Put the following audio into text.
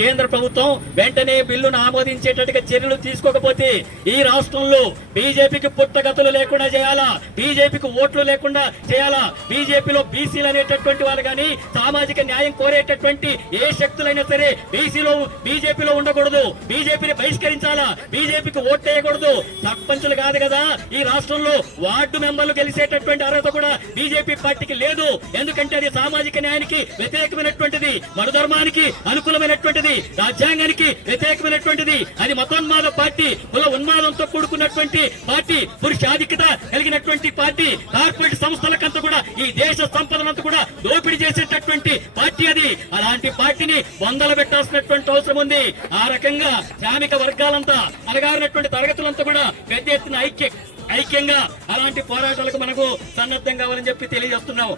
కేంద్ర ప్రభుత్వం వెంటనే బిల్లును ఆమోదించేటట్టుగా చర్యలు తీసుకోకపోతే ఈ రాష్ట్రంలో బీజేపీకి పుట్టగతులు లేకుండా చేయాలా, బీజేపీకి ఓట్లు లేకుండా చేయాలా, బీజేపీలో బీసీలు అనేటటువంటి వాళ్ళు కానీ సామాజిక న్యాయం కోరేటటువంటి ఏ శక్తులైనా సరే బీజేపీలో ఉండకూడదు, బీజేపీని బహిష్కరించాలా, బీజేపీకి ఓట్ వేయకూడదు. సర్పంచులు కాదు కదా ఈ రాష్ట్రంలో వార్డు మెంబర్లు గెలిచేటటువంటి అర్హత కూడా బీజేపీ పార్టీకి లేదు. ఎందుకంటే అది సామాజిక న్యాయానికి వ్యతిరేకమైనటువంటిది, మనుధర్మానికి అనుకూలమైనటువంటిది, రాజ్యాంగానికి వ్యతిరేకమైనటువంటిది. అది మతోన్మాద పార్టీ, కుల ఉన్మాదంతో కూడుకున్నటువంటి పార్టీ, పురుషాధిక్యత కలిగినటువంటి పార్టీ, కార్పొరేట్ సంస్థలకంతా కూడా ఈ దేశ సంపదనంతా కూడా దోపిడీ చేసేటటువంటి పార్టీ అది. అలాంటి పార్టీని బొందలు పెట్టాల్సినటువంటి అవసరం ఉంది. ఆ రకంగా శ్రామిక వర్గాలంతా అలగారినటువంటి తరగతులంతా కూడా పెద్ద ఎత్తున ఐక్యంగా అలాంటి పోరాటాలకు మనకు సన్నద్ధం కావాలని చెప్పి తెలియజేస్తున్నాం.